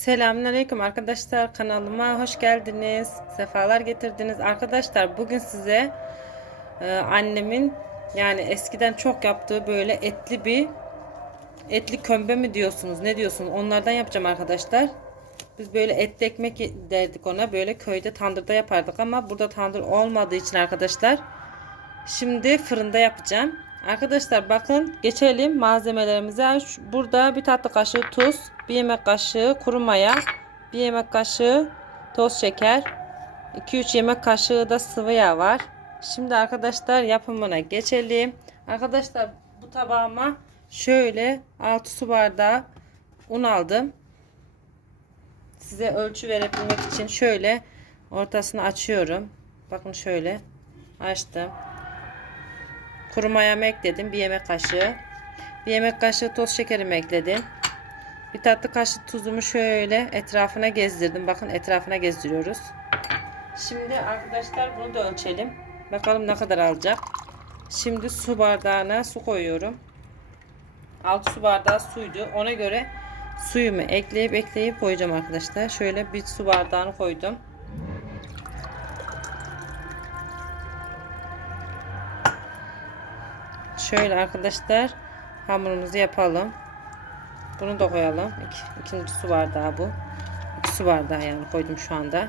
Selamünaleyküm arkadaşlar kanalıma hoş geldiniz. Sefalar getirdiniz. Arkadaşlar bugün size e, annemin yani eskiden çok yaptığı böyle etli bir etli kömbe mi diyorsunuz ne diyorsunuz onlardan yapacağım arkadaşlar. Biz böyle etli ekmek derdik ona böyle köyde tandırda yapardık ama burada tandır olmadığı için arkadaşlar şimdi fırında yapacağım. Arkadaşlar bakın geçelim malzemelerimize. Burada bir tatlı kaşığı tuz, bir yemek kaşığı kuru maya, bir yemek kaşığı toz şeker, 2-3 yemek kaşığı da sıvı yağ var. Şimdi arkadaşlar yapımına geçelim. Arkadaşlar bu tabağıma şöyle 6 su bardağı un aldım. Size ölçü verebilmek için şöyle ortasını açıyorum. Bakın şöyle açtım. Kuru mayamı ekledim. Bir yemek kaşığı. Bir yemek kaşığı toz şekerimi ekledim. Bir tatlı kaşığı tuzumu şöyle etrafına gezdirdim. Bakın etrafına gezdiriyoruz. Şimdi arkadaşlar bunu da ölçelim. Bakalım ne kadar alacak. Şimdi su bardağına su koyuyorum. 6 su bardağı suydu. Ona göre suyumu ekleyip ekleyip koyacağım arkadaşlar. Şöyle bir su bardağını koydum. Şöyle arkadaşlar hamurumuzu yapalım. Bunu da koyalım. İki, ikinci su bardağı bu. İki su bardağı yani koydum şu anda.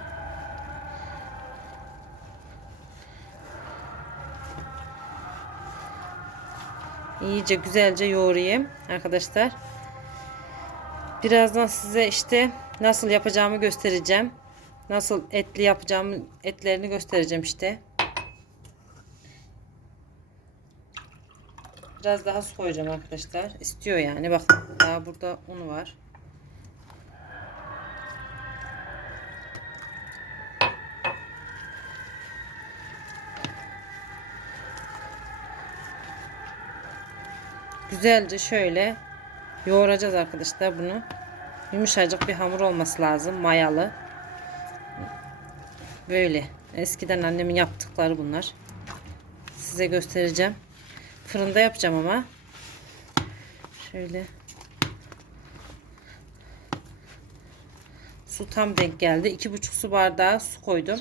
İyice güzelce yoğurayım arkadaşlar. Birazdan size işte nasıl yapacağımı göstereceğim. Nasıl etli yapacağımı etlerini göstereceğim işte. Biraz daha su koyacağım arkadaşlar. İstiyor yani. Bakın daha burada un var. Güzelce şöyle yoğuracağız arkadaşlar bunu. Yumuşacık bir hamur olması lazım. Mayalı. Böyle. Eskiden annemin yaptıkları bunlar. Size göstereceğim. Fırında yapacağım ama. Şöyle. Su tam denk geldi. 2,5 su bardağı su koydum.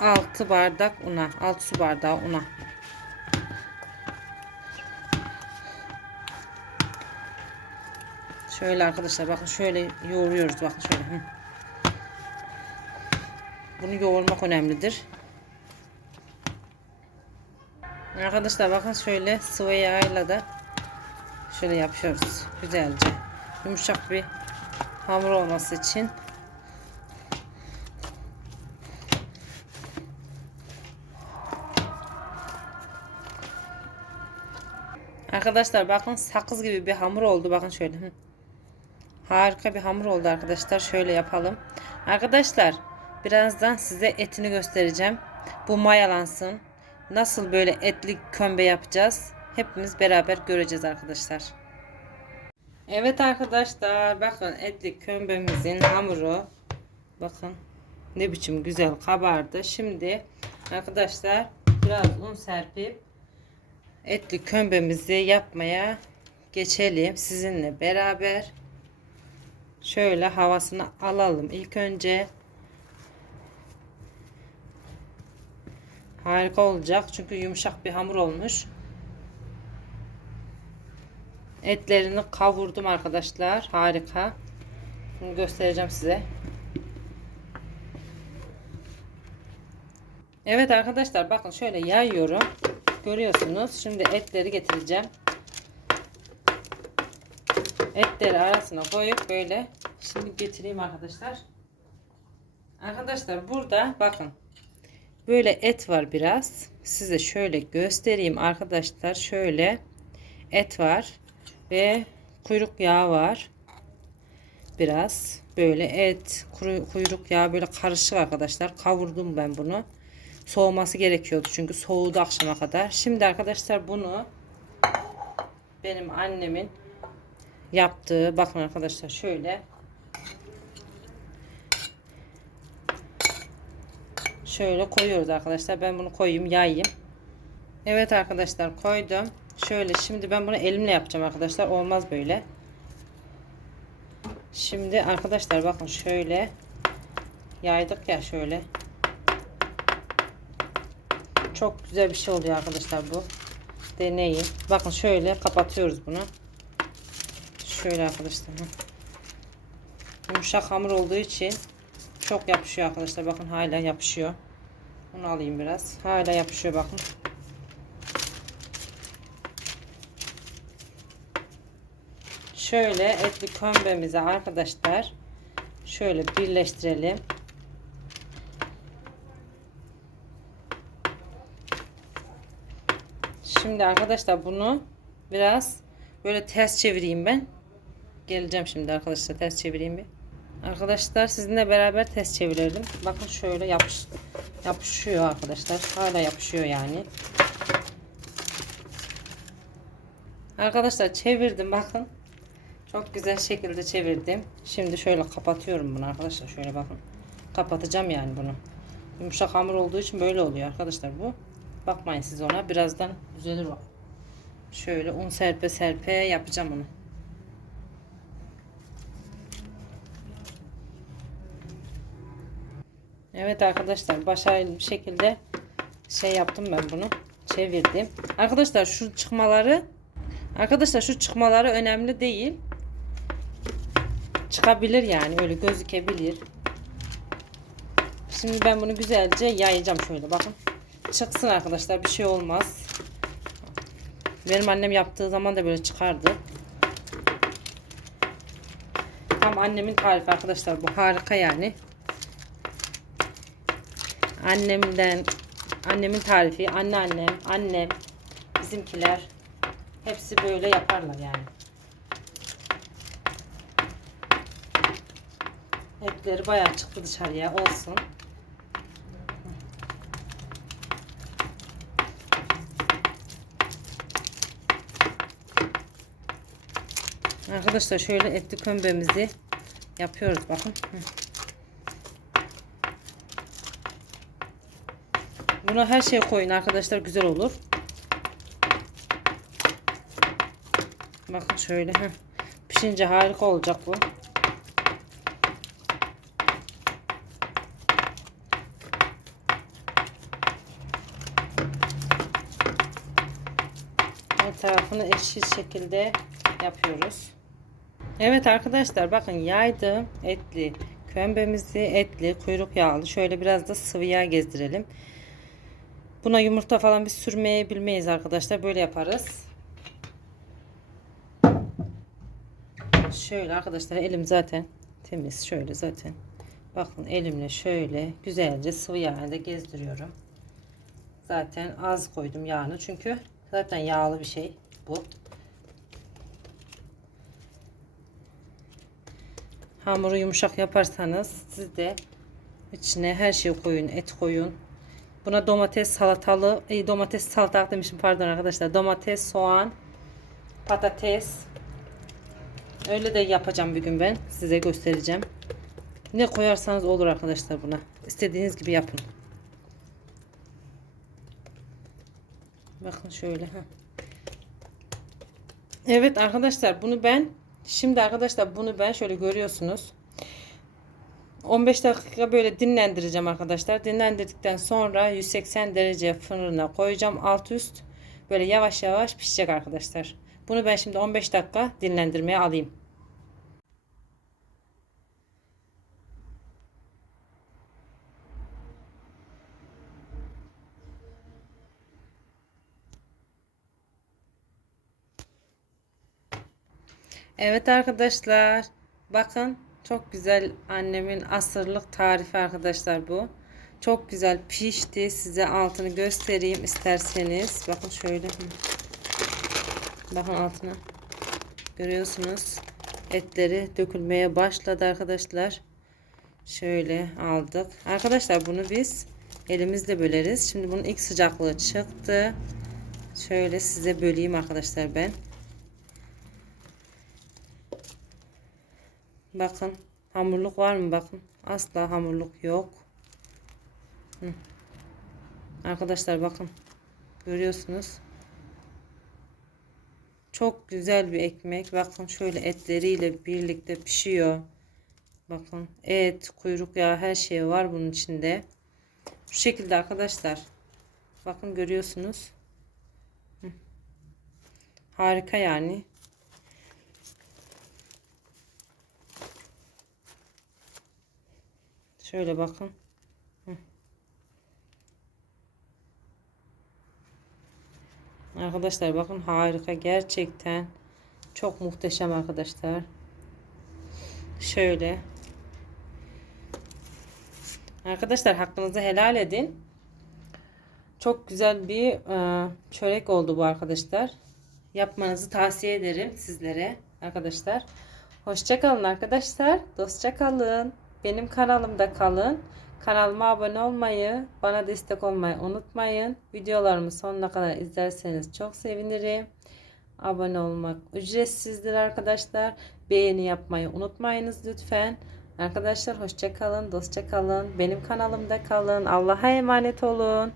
6 bardak una. 6 su bardağı una. Şöyle arkadaşlar bakın şöyle yoğuruyoruz bakın şöyle. Bunu yoğurmak önemlidir. Arkadaşlar bakın şöyle sıvı yağıyla da şöyle yapıyoruz. Güzelce. Yumuşak bir hamur olması için. Arkadaşlar bakın sakız gibi bir hamur oldu. Bakın şöyle. Harika bir hamur oldu arkadaşlar. Şöyle yapalım. Arkadaşlar birazdan size etini göstereceğim. Bu mayalansın. Nasıl böyle etli kömbe yapacağız? Hepimiz beraber göreceğiz arkadaşlar. Evet arkadaşlar bakın etli kömbemizin hamuru bakın ne biçim güzel kabardı. Şimdi arkadaşlar biraz un serpip etli kömbemizi yapmaya geçelim sizinle beraber. Şöyle havasını alalım ilk önce. Harika olacak çünkü yumuşak bir hamur olmuş. Etlerini kavurdum arkadaşlar. Harika. Bunu göstereceğim size. Evet arkadaşlar bakın şöyle yayıyorum. Görüyorsunuz. Şimdi etleri getireceğim. Etleri arasına koyup böyle şimdi getireyim arkadaşlar. Arkadaşlar burada bakın böyle et var biraz. Size şöyle göstereyim arkadaşlar. Şöyle et var ve kuyruk yağı var. Biraz böyle et, kuyruk yağı böyle karışık arkadaşlar. Kavurdum ben bunu. Soğuması gerekiyordu çünkü soğudu akşama kadar. Şimdi arkadaşlar bunu benim annemin yaptığı bakın arkadaşlar şöyle şöyle koyuyoruz arkadaşlar. Ben bunu koyayım, yayayım. Evet arkadaşlar koydum. Şöyle şimdi ben bunu elimle yapacağım arkadaşlar. Olmaz böyle. Şimdi arkadaşlar bakın şöyle yaydık ya şöyle. Çok güzel bir şey oluyor arkadaşlar bu. Deneyin. Bakın şöyle kapatıyoruz bunu. Şöyle arkadaşlar. Yumuşak hamur olduğu için çok yapışıyor arkadaşlar. Bakın hala yapışıyor. Bunu alayım biraz. Hala yapışıyor bakın. Şöyle etli kömbemizi arkadaşlar şöyle birleştirelim. Şimdi arkadaşlar bunu biraz böyle ters çevireyim ben. Geleceğim şimdi arkadaşlar ters çevireyim bir. Arkadaşlar sizinle beraber ters çevirelim. Bakın şöyle yapış yapışıyor arkadaşlar. Hala yapışıyor yani. Arkadaşlar çevirdim bakın. Çok güzel şekilde çevirdim. Şimdi şöyle kapatıyorum bunu arkadaşlar. Şöyle bakın. Kapatacağım yani bunu. Yumuşak hamur olduğu için böyle oluyor arkadaşlar bu. Bakmayın siz ona. Birazdan düzelir o. Şöyle un serpe serpe yapacağım onu. Evet arkadaşlar başarılı bir şekilde şey yaptım ben bunu. Çevirdim. Arkadaşlar şu çıkmaları Arkadaşlar şu çıkmaları önemli değil. Çıkabilir yani öyle gözükebilir. Şimdi ben bunu güzelce yayacağım şöyle bakın. Çıksın arkadaşlar bir şey olmaz. Benim annem yaptığı zaman da böyle çıkardı. Tam annemin tarifi arkadaşlar bu harika yani. Annemden annemin tarifi, anneannem, annem, bizimkiler hepsi böyle yaparlar yani. Etleri bayağı çıktı dışarıya olsun. Arkadaşlar şöyle etli kömbemizi yapıyoruz bakın. Hı. Buna her şey koyun arkadaşlar güzel olur. Bakın şöyle. Heh. Pişince harika olacak bu. Her tarafını eşit şekilde yapıyoruz. Evet arkadaşlar bakın yaydım etli kömbemizi etli kuyruk yağlı şöyle biraz da sıvı yağ gezdirelim. Buna yumurta falan bir sürmeye bilmeyiz arkadaşlar böyle yaparız. Şöyle arkadaşlar elim zaten temiz şöyle zaten. Bakın elimle şöyle güzelce sıvı yağda gezdiriyorum. Zaten az koydum yağını çünkü zaten yağlı bir şey bu. Hamuru yumuşak yaparsanız siz de içine her şeyi koyun, et koyun. Buna domates, salatalı, e, domates salatalık demişim pardon arkadaşlar. Domates, soğan, patates. Öyle de yapacağım bir gün ben. Size göstereceğim. Ne koyarsanız olur arkadaşlar buna. İstediğiniz gibi yapın. Bakın şöyle. Evet arkadaşlar bunu ben şimdi arkadaşlar bunu ben şöyle görüyorsunuz. 15 dakika böyle dinlendireceğim arkadaşlar. Dinlendirdikten sonra 180 derece fırına koyacağım. Alt üst böyle yavaş yavaş pişecek arkadaşlar. Bunu ben şimdi 15 dakika dinlendirmeye alayım. Evet arkadaşlar. Bakın çok güzel annemin asırlık tarifi arkadaşlar bu. Çok güzel pişti. Size altını göstereyim isterseniz. Bakın şöyle. Bakın altına. Görüyorsunuz. Etleri dökülmeye başladı arkadaşlar. Şöyle aldık. Arkadaşlar bunu biz elimizle böleriz. Şimdi bunun ilk sıcaklığı çıktı. Şöyle size böleyim arkadaşlar ben. Bakın hamurluk var mı bakın. Asla hamurluk yok. Hı. Arkadaşlar bakın. Görüyorsunuz. Çok güzel bir ekmek. Bakın şöyle etleriyle birlikte pişiyor. Bakın et, kuyruk yağı her şey var bunun içinde. Şu şekilde arkadaşlar. Bakın görüyorsunuz. Harika yani. Şöyle bakın. Arkadaşlar bakın harika gerçekten çok muhteşem arkadaşlar. Şöyle. Arkadaşlar hakkınızı helal edin. Çok güzel bir e, çörek oldu bu arkadaşlar. Yapmanızı tavsiye ederim sizlere arkadaşlar. Hoşça kalın arkadaşlar. Dostça kalın. Benim kanalımda kalın. Kanalıma abone olmayı, bana destek olmayı unutmayın. Videolarımı sonuna kadar izlerseniz çok sevinirim. Abone olmak ücretsizdir arkadaşlar. Beğeni yapmayı unutmayınız lütfen. Arkadaşlar hoşça kalın, dostça kalın. Benim kanalımda kalın. Allah'a emanet olun.